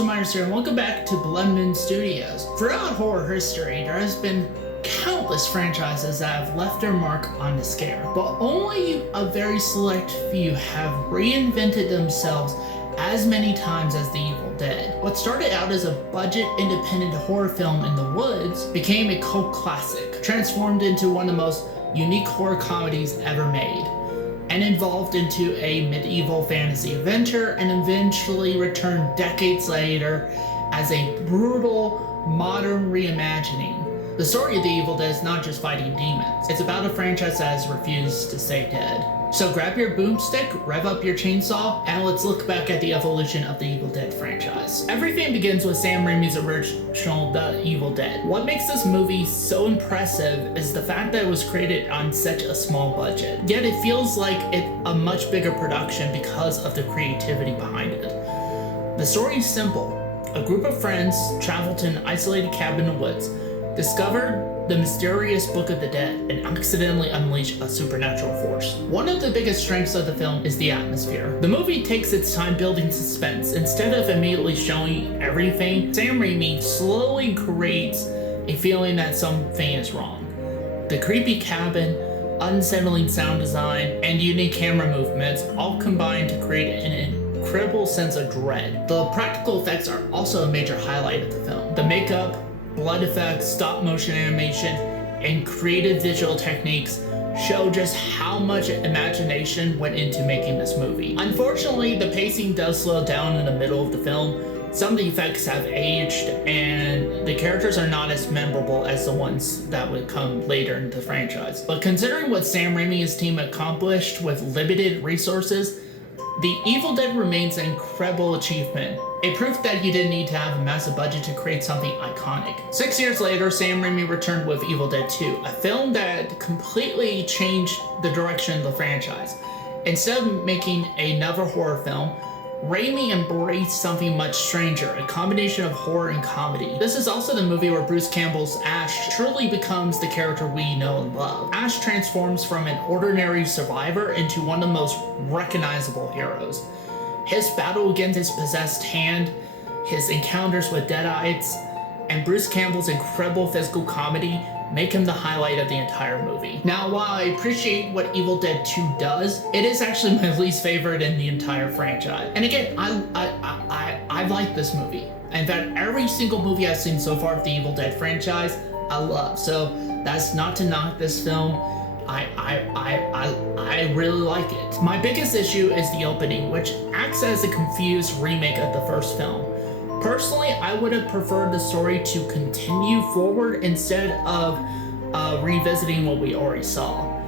Joshua Myers here, and welcome back to Bloodmoon Studios. Throughout horror history, there has been countless franchises that have left their mark on the scare, but only a very select few have reinvented themselves as many times as The Evil Dead. What started out as a budget independent horror film in the woods became a cult classic, transformed into one of the most unique horror comedies ever made, and evolved into a medieval fantasy adventure, and eventually returned decades later as a brutal modern reimagining. The story of The Evil Dead is not just fighting demons, it's about a franchise that has refused to stay dead. So grab your boomstick, rev up your chainsaw, and let's look back at the evolution of the Evil Dead franchise. Everything begins with Sam Raimi's original The Evil Dead. What makes this movie so impressive is the fact that it was created on such a small budget, yet it feels like it's a much bigger production because of the creativity behind it. The story is simple. A group of friends travel to an isolated cabin in the woods, discovered the mysterious Book of the Dead, and accidentally unleash a supernatural force. One of the biggest strengths of the film is the atmosphere. The movie takes its time building suspense. Instead of immediately showing everything, Sam Raimi slowly creates a feeling that something is wrong. The creepy cabin, unsettling sound design, and unique camera movements all combine to create an incredible sense of dread. The practical effects are also a major highlight of the film. The makeup, blood effects, stop motion animation, and creative visual techniques show just how much imagination went into making this movie. Unfortunately, the pacing does slow down in the middle of the film. Some of the effects have aged, and the characters are not as memorable as the ones that would come later in the franchise. But considering what Sam Raimi and his team accomplished with limited resources, The Evil Dead remains an incredible achievement. A proof that you didn't need to have a massive budget to create something iconic. 6 years later, Sam Raimi returned with Evil Dead 2, a film that completely changed the direction of the franchise. Instead of making another horror film, Raimi embraced something much stranger, a combination of horror and comedy. This is also the movie where Bruce Campbell's Ash truly becomes the character we know and love. Ash transforms from an ordinary survivor into one of the most recognizable heroes. His battle against his possessed hand, his encounters with Deadites, and Bruce Campbell's incredible physical comedy make him the highlight of the entire movie. Now, while I appreciate what Evil Dead 2 does, it is actually my least favorite in the entire franchise. And again, I like this movie. In fact, every single movie I've seen so far of the Evil Dead franchise, I love. So that's not to knock this film. I really like it. My biggest issue is the opening, which acts as a confused remake of the first film. Personally, I would have preferred the story to continue forward instead of revisiting what we already saw.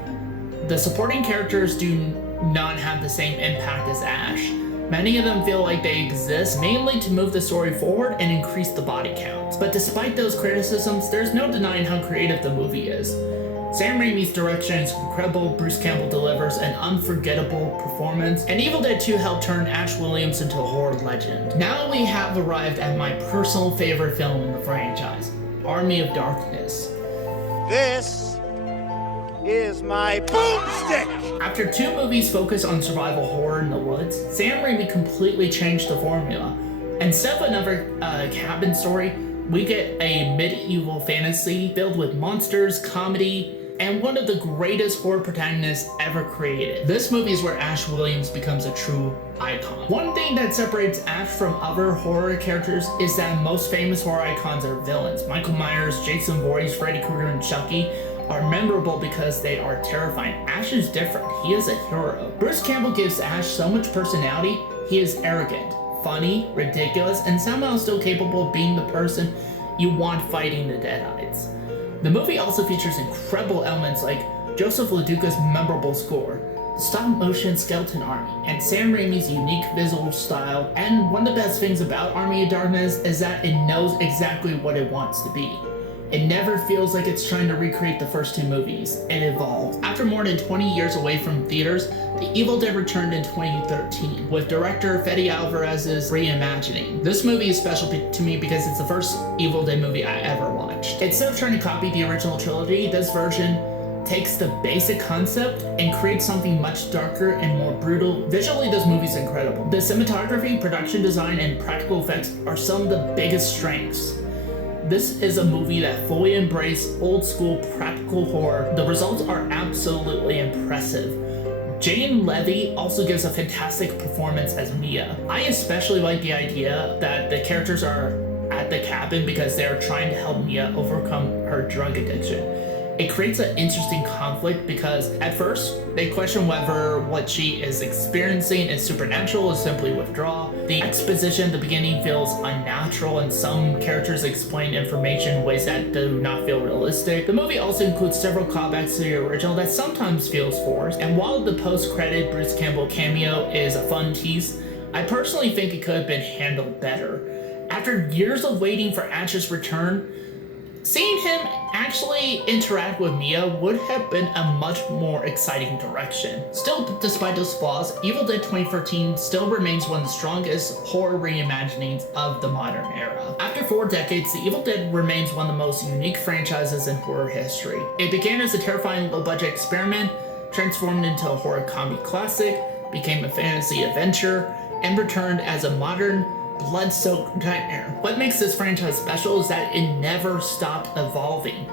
The supporting characters do not have the same impact as Ash. Many of them feel like they exist mainly to move the story forward and increase the body count. But despite those criticisms, there's no denying how creative the movie is. Sam Raimi's direction is incredible, Bruce Campbell delivers an unforgettable performance, and Evil Dead 2 helped turn Ash Williams into a horror legend. Now we have arrived at my personal favorite film in the franchise, Army of Darkness. This is my boomstick! After 2 movies focused on survival horror in the woods, Sam Raimi completely changed the formula. Instead of another cabin story, we get a medieval fantasy filled with monsters, comedy, and one of the greatest horror protagonists ever created. This movie is where Ash Williams becomes a true icon. One thing that separates Ash from other horror characters is that most famous horror icons are villains. Michael Myers, Jason Voorhees, Freddy Krueger, and Chucky are memorable because they are terrifying. Ash is different. He is a hero. Bruce Campbell gives Ash so much personality. He is arrogant, funny, ridiculous, and somehow still capable of being the person you want fighting the Deadites. The movie also features incredible elements like Joseph LaDuca's memorable score, the stop-motion skeleton army, and Sam Raimi's unique visual style. And one of the best things about Army of Darkness is that it knows exactly what it wants to be. It never feels like it's trying to recreate the first 2 movies. It evolves. After more than 20 years away from theaters, The Evil Dead returned in 2013 with director Fede Alvarez's reimagining. This movie is special to me because it's the first Evil Dead movie I ever watched. Instead of trying to copy the original trilogy, this version takes the basic concept and creates something much darker and more brutal. Visually, this movie's incredible. The cinematography, production design, and practical effects are some of the biggest strengths. This is a movie that fully embraces old school practical horror. The results are absolutely impressive. Jane Levy also gives a fantastic performance as Mia. I especially like the idea that the characters are at the cabin because they're trying to help Mia overcome her drug addiction. It creates an interesting conflict because at first they question whether what she is experiencing is supernatural or simply withdrawal. The exposition at the beginning feels unnatural and some characters explain information in ways that do not feel realistic. The movie also includes several callbacks to the original that sometimes feels forced, and while the post-credit Bruce Campbell cameo is a fun tease, I personally think it could have been handled better. After years of waiting for Ash's return, seeing him actually interact with Mia would have been a much more exciting direction. Still, despite those flaws, Evil Dead 2013 still remains one of the strongest horror reimaginings of the modern era. After 4 decades, The Evil Dead remains one of the most unique franchises in horror history. It began as a terrifying low-budget experiment, transformed into a horror comedy classic, became a fantasy adventure, and returned as a modern, blood-soaked nightmare. What makes this franchise special is that it never stopped evolving.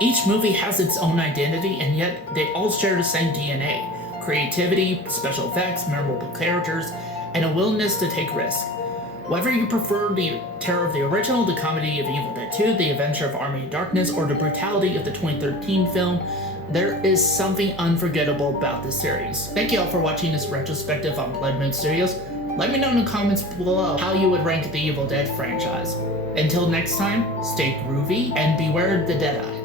Each movie has its own identity, and yet they all share the same DNA: creativity, special effects, memorable characters, and a willingness to take risks. Whether you prefer the terror of the original, the comedy of Evil Dead 2, the adventure of Army of Darkness, or the brutality of the 2013 film, there is something unforgettable about this series. Thank you all for watching this retrospective on Bloodmoon Studios. Let me know in the comments below how you would rank the Evil Dead franchise. Until next time, stay groovy and beware the Deadeye.